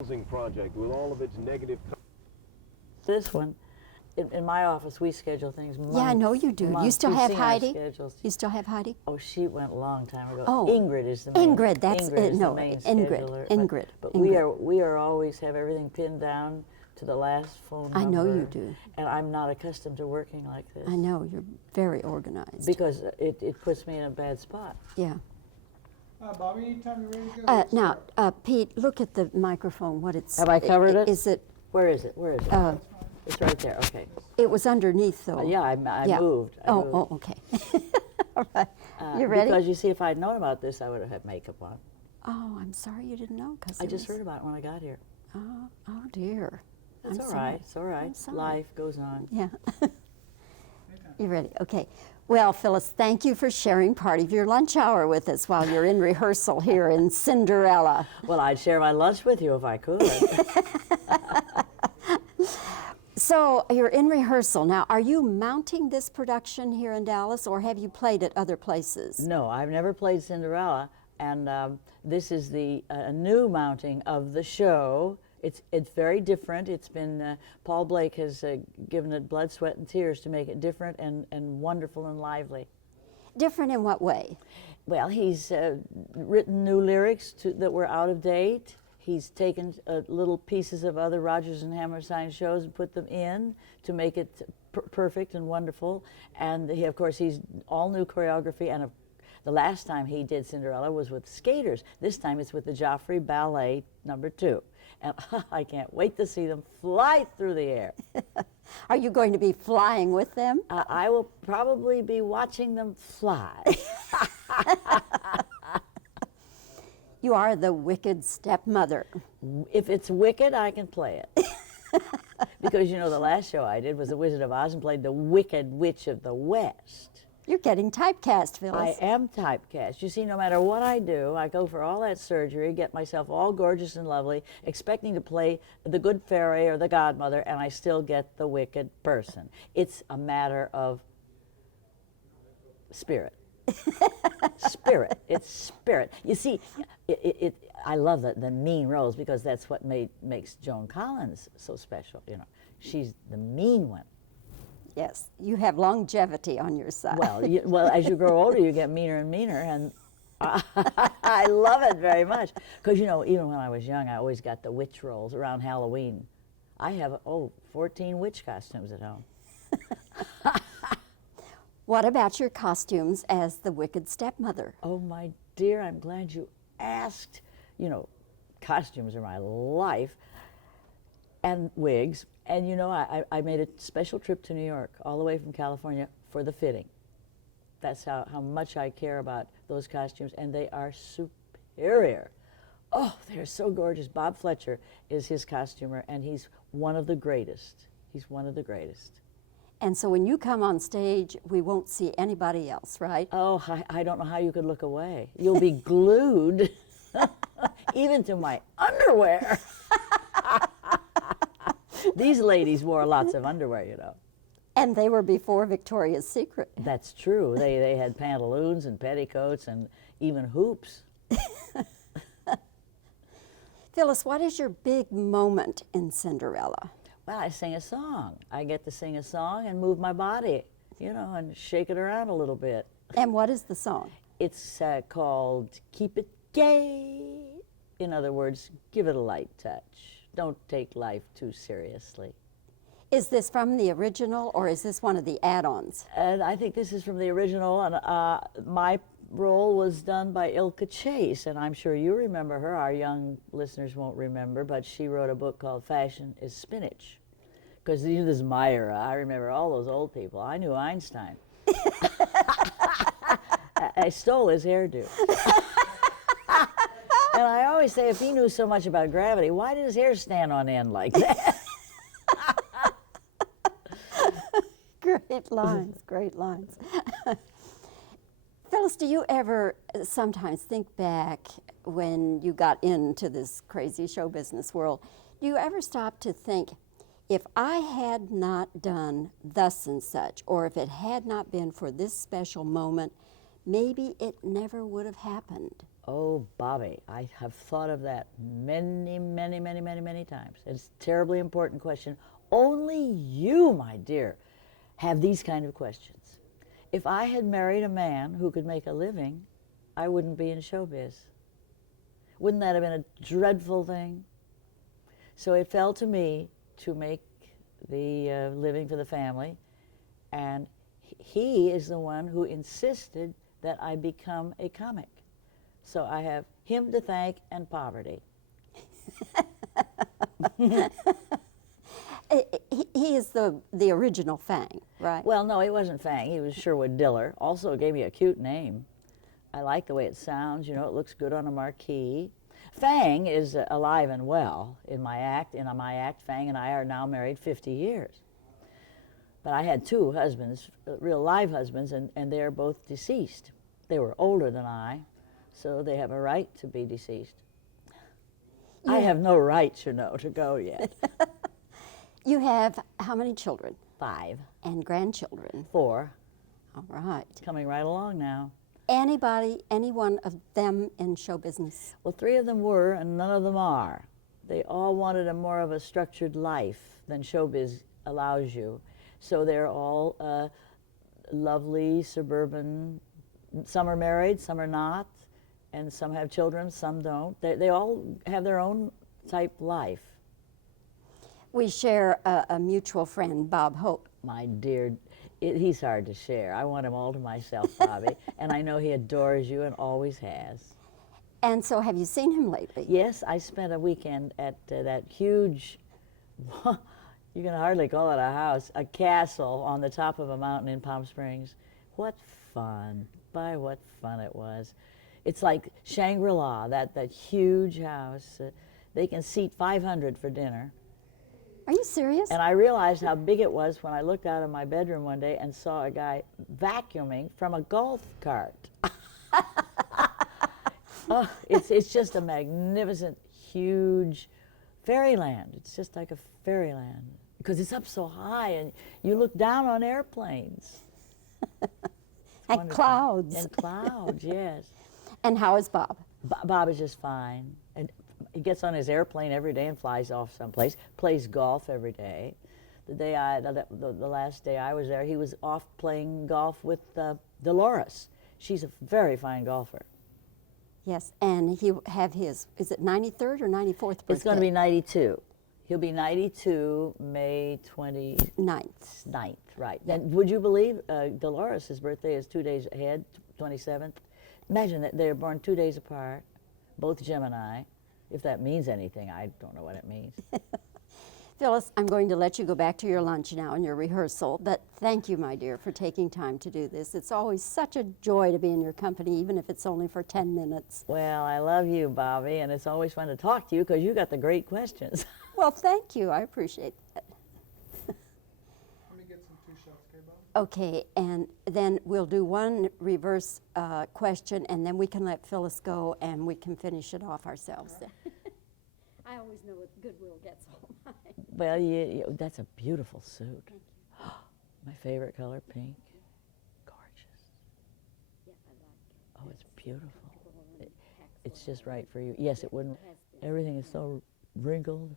housing project with all of its negative. This one, in my office, we schedule things months. Yeah, I know you do. You still You've have seen our Heidi? schedules. You still have Heidi? Oh, she went a long time ago. Oh, Ingrid is the main. Ingrid, that's Ingrid is no, the main Ingrid, scheduler. Ingrid, But Ingrid. we are always have everything pinned down to the last phone number. I know you do. And I'm not accustomed to working like this. I know, you're very organized. Because it puts me in a bad spot. Yeah. Bobbie, anytime you're ready to go. Now, Pete, look at the microphone, what it's... Have I covered it? Is it, Where is it? Where is it? It's right there. Okay. it was underneath, though. Yeah, I moved. I moved. Oh, okay. All right. You ready? Because you see, if I'd known about this, I would have had makeup on. Oh, I'm sorry you didn't know, because I just heard about it when I got here. Oh, dear. That's I'm all sorry. right. It's all right. I'm sorry. Life goes on. Yeah. You ready? Okay. Well, Phyllis, thank you for sharing part of your lunch hour with us while you're in rehearsal here in Cinderella. Well, I'd share my lunch with you if I could. So you're in rehearsal. Now, are you mounting this production here in Dallas, or have you played at other places? No, I've never played Cinderella, and this is the new mounting of the show. It's very different. It's been, Paul Blake has given it blood, sweat, and tears to make it different and wonderful and lively. Different in what way? Well, he's written new lyrics that were out of date. He's taken little pieces of other Rodgers and Hammerstein shows and put them in to make it perfect and wonderful. And he, of course, he's all new choreography. And the last time he did Cinderella was with skaters. This time it's with the Joffrey Ballet #2. And I can't wait to see them fly through the air. Are you going to be flying with them? I will probably be watching them fly. You are the wicked stepmother. If it's wicked, I can play it. Because, you know, the last show I did was The Wizard of Oz and played the Wicked Witch of the West. You're getting typecast, Phyllis. I am typecast. You see, no matter what I do, I go for all that surgery, get myself all gorgeous and lovely, expecting to play the good fairy or the godmother, and I still get the wicked person. It's a matter of spirit. Spirit. It's spirit. You see, I love the mean roles because that's what makes Joan Collins so special. You know, she's the mean one. Yes, you have longevity on your side. Well, as you grow older, you get meaner and meaner, and I love it very much. Because, you know, even when I was young, I always got the witch roles around Halloween. I have, 14 witch costumes at home. What about your costumes as the wicked stepmother? Oh, my dear, I'm glad you asked. You know, costumes are my life, and wigs. And, you know, I made a special trip to New York, all the way from California, for the fitting. That's how much I care about those costumes, and they are superior. Oh, they're so gorgeous. Bob Fletcher is his costumer, and he's one of the greatest. He's one of the greatest. And so when you come on stage, we won't see anybody else, right? Oh, I don't know how you could look away. You'll be glued, even to my underwear. These ladies wore lots of underwear, you know. And they were before Victoria's Secret. That's true. They had pantaloons and petticoats and even hoops. Phyllis, what is your big moment in Cinderella? Well, I sing a song. I get to sing a song and move my body, you know, and shake it around a little bit. And what is the song? It's called Keep It Gay. In other words, give it a light touch. Don't take life too seriously. Is this from the original, or is this one of the add-ons? And I think this is from the original, and my role was done by Ilka Chase, and I'm sure you remember her. Our young listeners won't remember, but she wrote a book called Fashion is Spinach. Because this is my era. I remember all those old people. I knew Einstein. I stole his hairdo. And I always say, if he knew so much about gravity, why did his hair stand on end like that? Great lines, great lines. Phyllis, do you ever sometimes think back when you got into this crazy show business world, do you ever stop to think, if I had not done thus and such, or if it had not been for this special moment, maybe it never would have happened? Oh, Bobbie, I have thought of that many, many, many, many, many times. It's a terribly important question. Only you, my dear, have these kind of questions. If I had married a man who could make a living, I wouldn't be in showbiz. Wouldn't that have been a dreadful thing? So it fell to me to make the living for the family, and he is the one who insisted that I become a comic. So I have him to thank and poverty. He is the original Fang, right? Well, no, he wasn't Fang. He was Sherwood Diller. Also gave me a cute name. I like the way it sounds. You know, it looks good on a marquee. Fang is alive and well in my act. In my act, Fang and I are now married 50 years. But I had two husbands, real live husbands, and they're both deceased. They were older than I, so they have a right to be deceased. Yeah. I have no right, you know, to go yet. You have how many children? 5. And grandchildren? 4. All right. Coming right along now. Any one of them in show business? Well, 3 of them were, and none of them are. They all wanted a more of a structured life than showbiz allows you. So they're all lovely, suburban. Some are married, some are not, and some have children, some don't. They all have their own type life. We share a mutual friend, Bob Hope. My dear, he's hard to share. I want him all to myself, Bobbie, and I know he adores you and always has. And so have you seen him lately? Yes, I spent a weekend at that huge, you can hardly call it a house, a castle on the top of a mountain in Palm Springs. What fun. By what fun it was. It's like Shangri-La, that huge house. They can seat 500 for dinner. Are you serious? And I realized how big it was when I looked out of my bedroom one day and saw a guy vacuuming from a golf cart. Oh, it's just a magnificent, huge fairyland. It's just like a fairyland because it's up so high and you look down on airplanes. And wonderful. clouds. And clouds, yes. And how is Bob? Bob is just fine. And he gets on his airplane every day and flies off someplace, plays golf every day. The last day I was there, he was off playing golf with Dolores. She's a very fine golfer. Yes, and he have his, is it 93rd or 94th birthday? It's going to be 92. He'll be 92 May 29th, right. Then would you believe Dolores' birthday is 2 days ahead, 27th? Imagine that they're born 2 days apart, both Gemini. If that means anything, I don't know what it means. Phyllis, I'm going to let you go back to your lunch now and your rehearsal, but thank you, my dear, for taking time to do this. It's always such a joy to be in your company, even if it's only for 10 minutes. Well, I love you, Bobbie, and it's always fun to talk to you because you got the great questions. Well, thank you. I appreciate that. Let me get some 2 shots, okay, Bob? Okay, and then we'll do one reverse question, and then we can let Phyllis go, and we can finish it off ourselves. I always know what Goodwill gets all mine. Well, that's a beautiful suit. Thank you. My favorite color, pink. Gorgeous. Yeah, I like it. Oh, it's beautiful. It's just right for you. Yes, it wouldn't. Everything is so wrinkled.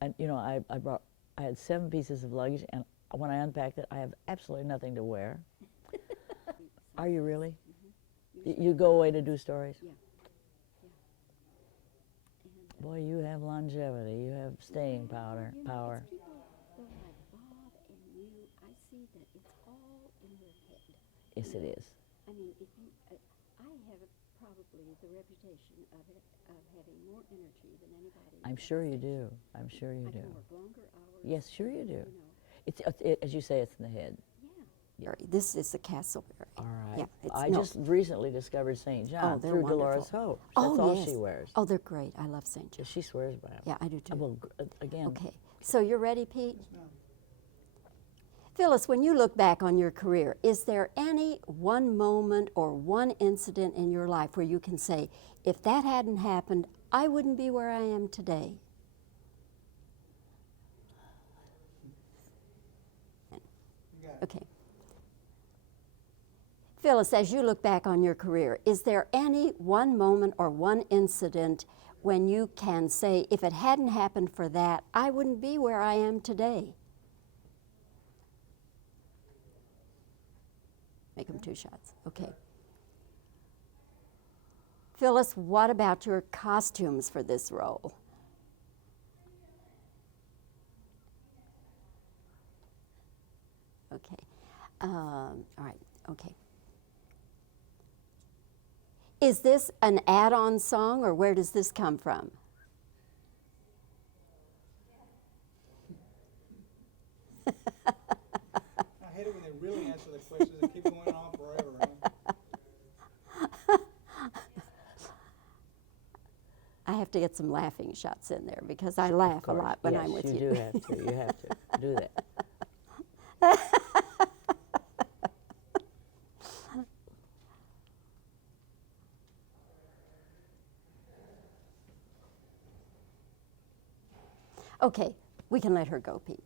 And you know, I had 7 pieces of luggage, and when I unpacked it, I have absolutely nothing to wear. Are you really? Mm-hmm. You go away to do stories? Yeah. Boy, you have longevity. You have staying power. People like Bob and you, I see that it's all in your head. Yes, it is. I mean, if you, I have probably the reputation of having more energy than anybody. I'm sure you do. I'm sure you do. I can work longer hours. Yes, sure you do. You know. It's as you say, it's in the head. Yeah. This is the Castleberry. All right. Yeah, I just recently discovered St. John they're through wonderful. Dolores Hope. That's all she wears. Oh, they're great. I love St. John. She swears by them. Yeah, I do too. Well, again. Okay. So you're ready, Pete? Yes, ma'am. Phyllis, when you look back on your career, is there any one moment or one incident in your life where you can say, if that hadn't happened, I wouldn't be where I am today? You got it. Okay. Phyllis, as you look back on your career, is there any one moment or one incident when you can say, if it hadn't happened for that, I wouldn't be where I am today? Make them 2 shots. Okay. Phyllis, what about your costumes for this role? Okay. All right. Okay. Is this an add-on song, or where does this come from? I hate it when they really answer the questions and keep going on forever. Huh? I have to get some laughing shots in there because I laugh a lot when I'm with you. Yes, you do have to. You have to do that. Okay, we can let her go, Pete.